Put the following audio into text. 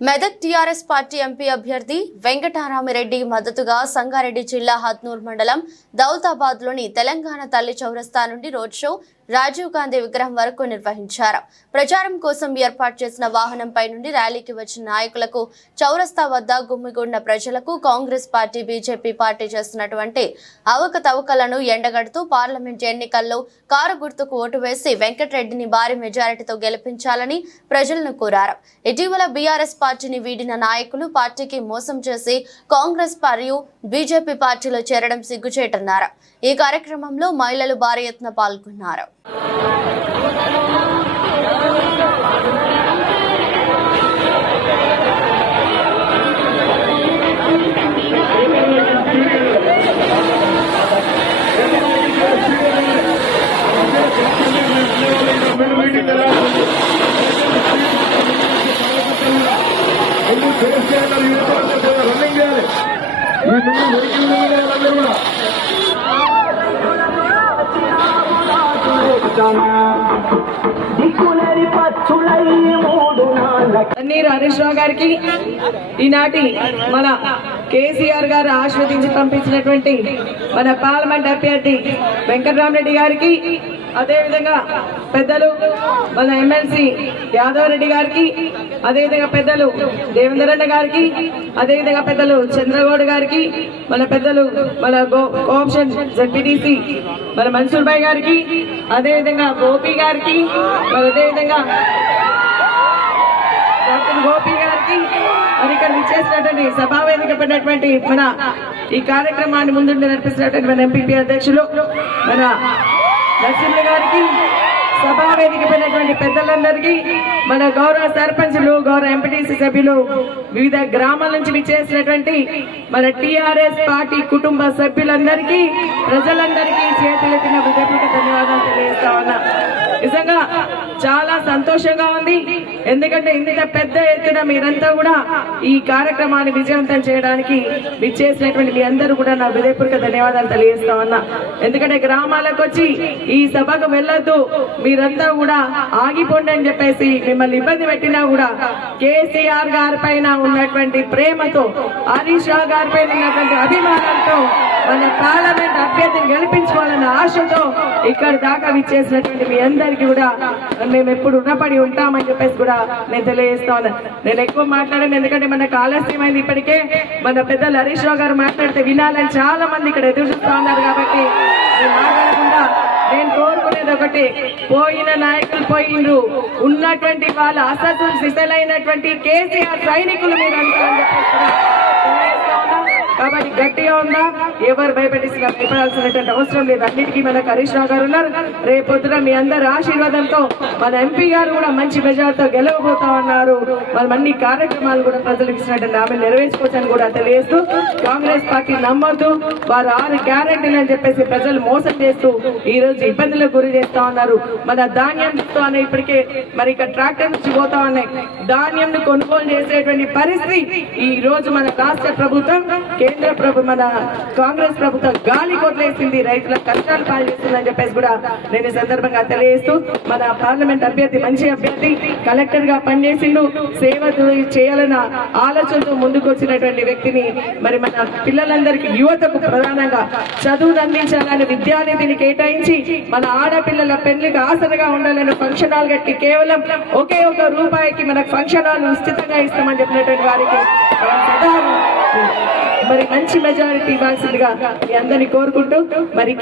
Medak TRS party MP అభ్యర్థి వెంకటరామిరెడ్డి మద్దతుగా సంగారెడ్డి జిల్లా హత్నూర్ మండలం దౌలతాబాద్లోని తెలంగాణ తల్లి చౌరస్తా నుండి రోడ్ షో రాజీవ్ గాంధీ విగ్రహం వరకు నిర్వహించారు. ప్రచారం కోసం ఏర్పాటు చేసిన వాహనంపై నుండి ర్యాలీకి వచ్చిన నాయకులకు చౌరస్తా వద్ద గుమ్మిగూడిన ప్రజలకు కాంగ్రెస్ పార్టీ బీజేపీ పార్టీ చేస్తున్నటువంటి అవకతవకలను ఎండగడుతూ పార్లమెంట్ ఎన్నికల్లో కారు గుర్తుకు ఓటు వేసి వెంకటరెడ్డిని భారీ మెజారిటీతో గెలిపించాలని ప్రజలను కోరారు. ఇటీవల బీఆర్ఎస్ పార్టీని వీడిన నాయకులు పార్టీకి మోసం చేసి కాంగ్రెస్ మరియు బీజేపీ పార్టీలో చేరడం సిగ్గుచేటన్నారు. ఈ కార్యక్రమంలో మహిళలు భారీ ఎత్తున పాల్గొన్నారు. తన్నీరు హరీష్ రావు గారికి ఈనాటి మన కేసీఆర్ గారు ఆశీర్వదించి పంపించినటువంటి మన పార్లమెంట్ అభ్యర్థి వెంకటరామిరెడ్డి గారికి, అదేవిధంగా పెద్దలు మన ఎమ్మెల్సీ యాదవ్ రెడ్డి గారికి, అదేవిధంగా పెద్దలు దేవేందర్ రెడ్డి గారికి, అదేవిధంగా పెద్దలు చంద్రగౌడ్ గారికి, మన పెద్దలు మన కోఆప్షన్ జడ్పీటీసీ మన మన్సూర్ భాయ్ గారికి, అదేవిధంగా గోపి గారికి, అదేవిధంగా డాక్టర్ గోపి గారికి, మరి ఇక్కడ విచ్చేసినటువంటి సభావేదిక పడినటువంటి మన ఈ కార్యక్రమాన్ని ముందుండి నడిపిస్తున్నటువంటి మన ఎంపీపీ అధ్యక్షులు మన నరసింహ గారికి, సభావేదిక పడినటువంటి పెద్దలందరికీ, మన గౌరవ సర్పంచులు, గౌరవ ఎంపీటీసీ సభ్యులు, వివిధ గ్రామాల నుంచి విచ్చేసినటువంటి మన టీఆర్ఎస్ పార్టీ కుటుంబ సభ్యులందరికీ, ప్రజలందరికీ చేతులెత్తిన హృదయపూర్వక ధన్యవాదాలు తెలియజేస్తా ఉన్నా. నిజంగా చాలా సంతోషంగా ఉంది. ఎందుకంటే ఇంత పెద్ద ఎత్తున మీరంతా కూడా ఈ కార్యక్రమాన్ని విజయవంతం చేయడానికి విచ్చేసినటువంటి మీ అందరూ కూడా నా హృదయపూర్వక ధన్యవాదాలు తెలియజేస్తా ఉన్నా. ఎందుకంటే గ్రామాలకు వచ్చి ఈ సభకు వెళ్ళొద్దు, మీరంతా కూడా ఆగిపోండి అని చెప్పేసి మిమ్మల్ని ఇబ్బంది పెట్టినా కూడా కేసీఆర్ గారి పైన ఉన్నటువంటి ప్రేమతో, హరీష్ రావు గారి పైన ఉన్నటువంటి అభిమానంతో, మన పార్లమెంట్ అభ్యర్థిని గెలిపించుకోవాలన్న ఆశతో ఇక్కడ దాకా విచ్చేసినటువంటి మీ అందరికీ కూడా మేము ఎప్పుడు రుణపడి ఉంటామని చెప్పేసి కూడా నేను తెలియజేస్తా ఉన్నాను. నేను ఎక్కువ మాట్లాడాను ఎందుకంటే మనకు ఆలస్యమైంది. ఇప్పటికే మన పెద్దలు హరీష్ రావు గారు మాట్లాడితే వినాలని చాలా మంది ఇక్కడ ఎదురు చూస్తా ఉన్నారు. కాబట్టి మాట్లాడకుండా నేను కోరుకునేది ఒకటి, పోయిన నాయకులు పోయిండ్రు, ఉన్నటువంటి వాళ్ళ అసలు సిసలైనటువంటి కేసీఆర్ సైనికులు మీరు అంటారని చెప్పేసి కాబట్టి గట్టిగా ఉందా, ఎవరు భయపడాల్సినటువంటి అవసరం లేదు. అన్నిటికీ మనకు హరీష్ రావు గారు ఉన్నారు. రేపొద్దున మీ అందరి ఆశీర్వాదంతో మన ఎంపీ గారు కూడా మంచి మెజార్టీతో గెలవబోతా ఉన్నారు. మనం అన్ని కార్యక్రమాలు కూడా ప్రజలకు ఇచ్చినటువంటి ఆమె నెరవేర్చుకోవచ్చని కూడా తెలియజేస్తూ, కాంగ్రెస్ పార్టీ నమ్మొద్దు, వారు 6 గ్యారెంటీలు అని చెప్పేసి ప్రజలు మోసం చేస్తూ ఈ రోజు ఇబ్బందులకు గురి చేస్తా ఉన్నారు. మన ధాన్యంతో అనే ఇప్పటికే మరి ఇక్కడ ట్రాక్టర్ నుంచి పోతా ఉన్నాయి. ధాన్యం కొనుగోలు చేసేటువంటి పరిస్థితి ఈ రోజు మన రాష్ట్ర ప్రభుత్వం, కేంద్ర ప్రభుత్వం, మన కాంగ్రెస్ ప్రభుత్వం గాలి కొట్లేసింది, రైతుల కష్టాలు పాలు చేస్తుందని చెప్పేసి కూడా నేను ఈ సందర్భంగా తెలియజేస్తూ, మన పార్లమెంట్ అభ్యర్థి మంచి అభ్యర్థి, కలెక్టర్ గా పనిచేసిండు, సేవ చేయాలన్న ఆలోచనతో ముందుకు వచ్చినటువంటి వ్యక్తిని మరి మన పిల్లలందరికీ, యువతకు ప్రధానంగా చదువును అందించాలని విద్యానిధిని కేటాయించి మన ఆడపిల్లల పెళ్లికి ఆసరగా ఉండాలని ఫంక్షన్ హాల్ కట్టి కేవలం ఒకే ఒక రూపాయికి మనకు ఫంక్షన్ హాల్ ఉచితంగా ఇస్తామని చెప్పినటువంటి వారికి మరి మంచి మెజారిటీ ఇవ్వాల్సిందిగా మీ అందరినీ కోరుకుంటూ మరి